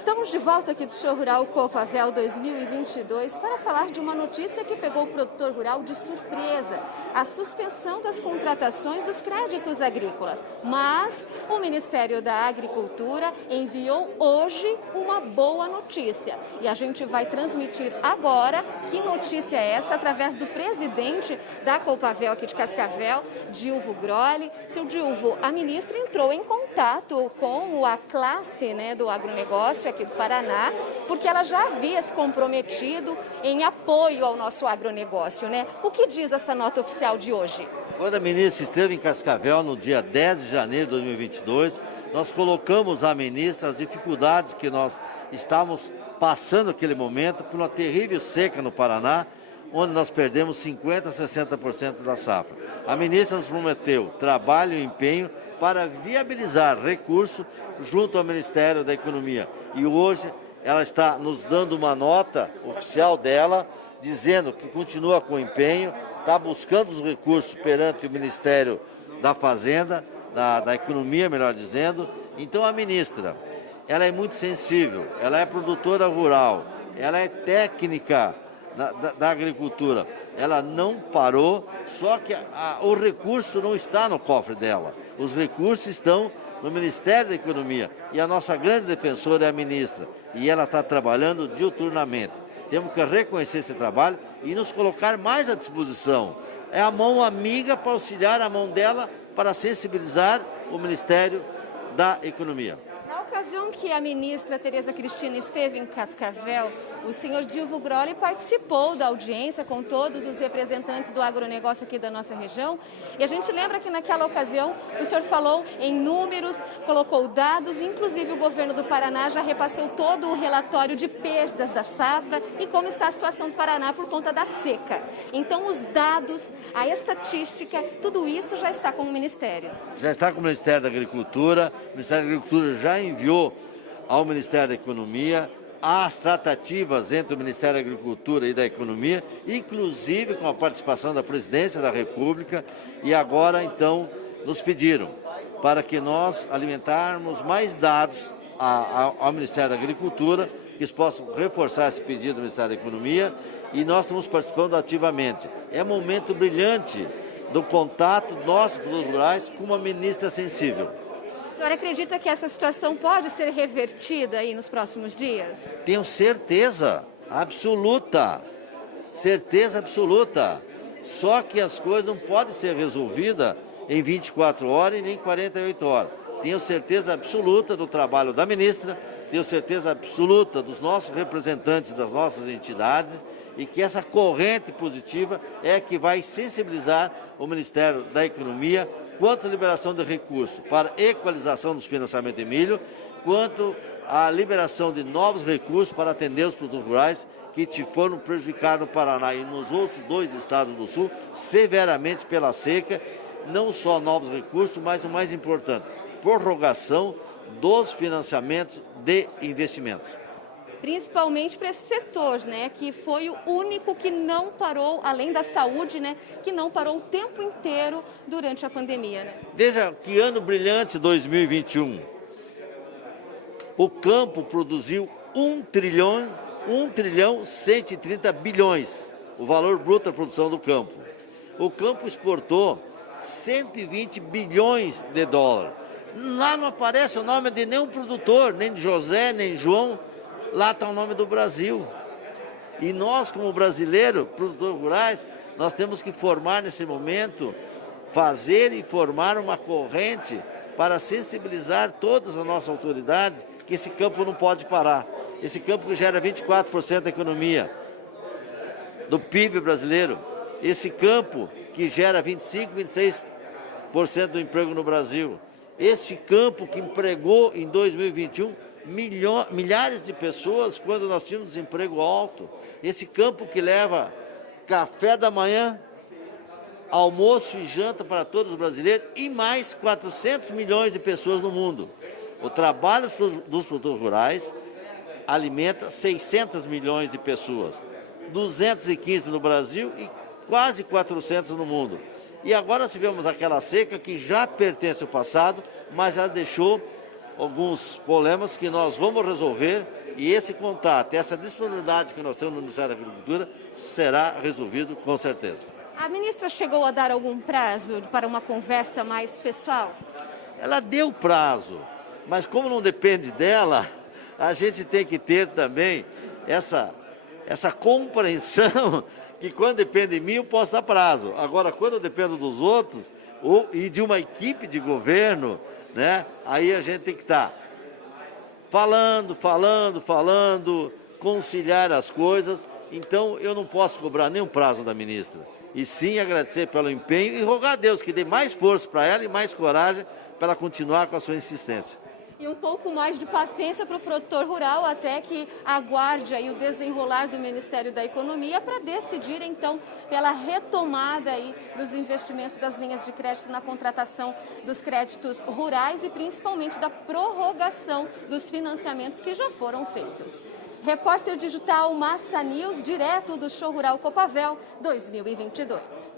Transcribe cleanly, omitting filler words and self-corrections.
Estamos de volta aqui do Show Rural Copavel 2022 para falar de uma notícia que pegou o produtor rural de surpresa: a suspensão das contratações dos créditos agrícolas. Mas o Ministério da Agricultura enviou hoje uma boa notícia. E a gente vai transmitir agora que notícia é essa através do presidente da Copavel aqui de Cascavel, Dilvo Grolli. Seu Dilvo, a ministra entrou em contato com a classe, do agronegócio aqui do Paraná, porque ela já havia se comprometido em apoio ao nosso agronegócio, O que diz essa nota oficial de hoje? Quando a ministra esteve em Cascavel no dia 10 de janeiro de 2022, nós colocamos à ministra as dificuldades que nós estávamos passando naquele momento por uma terrível seca no Paraná, onde nós perdemos 50% a 60% da safra. A ministra nos prometeu trabalho e empenho para viabilizar recursos junto ao Ministério da Economia. E hoje ela está nos dando uma nota oficial dela, dizendo que continua com empenho, está buscando os recursos perante o Ministério da Fazenda, da Economia, melhor dizendo. Então a ministra, ela é muito sensível, ela é produtora rural, ela é técnica da agricultura. Ela não parou, só que o recurso não está no cofre dela. Os recursos estão no Ministério da Economia. E a nossa grande defensora é a ministra. E ela está trabalhando diuturnamente. Temos que reconhecer esse trabalho e nos colocar mais à disposição. É a mão amiga para auxiliar a mão dela para sensibilizar o Ministério da Economia. Na ocasião que a ministra Tereza Cristina esteve em Cascavel, o senhor Dilvo Grolli participou da audiência com todos os representantes do agronegócio aqui da nossa região. E a gente lembra que naquela ocasião o senhor falou em números, colocou dados, inclusive o governo do Paraná já repassou todo o relatório de perdas da safra e como está a situação do Paraná por conta da seca. Então os dados, a estatística, tudo isso já está com o Ministério. Já está com o Ministério da Agricultura. O Ministério da Agricultura já enviou ao Ministério da Economia as tratativas entre o Ministério da Agricultura e da Economia, inclusive com a participação da Presidência da República, e agora, então, nos pediram para que nós alimentarmos mais dados ao Ministério da Agricultura, que eles possam reforçar esse pedido do Ministério da Economia, e nós estamos participando ativamente. É um momento brilhante do contato dos nossos produtores rurais com uma ministra sensível. A senhora acredita que essa situação pode ser revertida aí nos próximos dias? Tenho certeza absoluta, Só que as coisas não podem ser resolvidas em 24 horas e nem 48 horas. Tenho certeza absoluta do trabalho da ministra, tenho certeza absoluta dos nossos representantes das nossas entidades e que essa corrente positiva é que vai sensibilizar o Ministério da Economia quanto à liberação de recursos para equalização dos financiamentos de milho, quanto à liberação de novos recursos para atender os produtores rurais que foram prejudicados no Paraná e nos outros 2 estados do Sul, severamente pela seca, não só novos recursos, mas o mais importante, prorrogação dos financiamentos de investimentos. Principalmente para esse setor, que foi o único que não parou, além da saúde, que não parou o tempo inteiro durante a pandemia, Veja que ano brilhante 2021. O campo produziu 1 trilhão 130 bilhões, o valor bruto da produção do campo. O campo exportou 120 bilhões de dólares. Lá não aparece o nome de nenhum produtor, nem de José, nem de João. Lá está o nome do Brasil. E nós, como brasileiros, produtores rurais, nós temos que formar nesse momento, fazer e formar uma corrente para sensibilizar todas as nossas autoridades que esse campo não pode parar. Esse campo que gera 24% da economia, do PIB brasileiro. Esse campo que gera 25%, 26% do emprego no Brasil. Esse campo que empregou em 2021 milhares de pessoas quando nós tínhamos desemprego alto. Esse campo que leva café da manhã, almoço e janta para todos os brasileiros e mais 400 milhões de pessoas no mundo. O trabalho dos produtores rurais alimenta 600 milhões de pessoas, 215 no Brasil e quase 400 no mundo. E agora nós tivemos aquela seca que já pertence ao passado, mas ela deixou alguns problemas que nós vamos resolver e esse contato, essa disponibilidade que nós temos no Ministério da Agricultura será resolvido com certeza. A ministra chegou a dar algum prazo para uma conversa mais pessoal? Ela deu prazo, mas como não depende dela, a gente tem que ter também essa compreensão que quando depende de mim eu posso dar prazo. Agora, quando eu dependo dos outros e de uma equipe de governo, né, aí a gente tem que estar falando, conciliar as coisas. Então, eu não posso cobrar nenhum prazo da ministra. E sim agradecer pelo empenho e rogar a Deus que dê mais força para ela e mais coragem para ela continuar com a sua insistência. E um pouco mais de paciência para o produtor rural, até que aguarde aí o desenrolar do Ministério da Economia para decidir, então, pela retomada aí dos investimentos das linhas de crédito na contratação dos créditos rurais e principalmente da prorrogação dos financiamentos que já foram feitos. Repórter digital Massa News, direto do Show Rural Copavel 2022.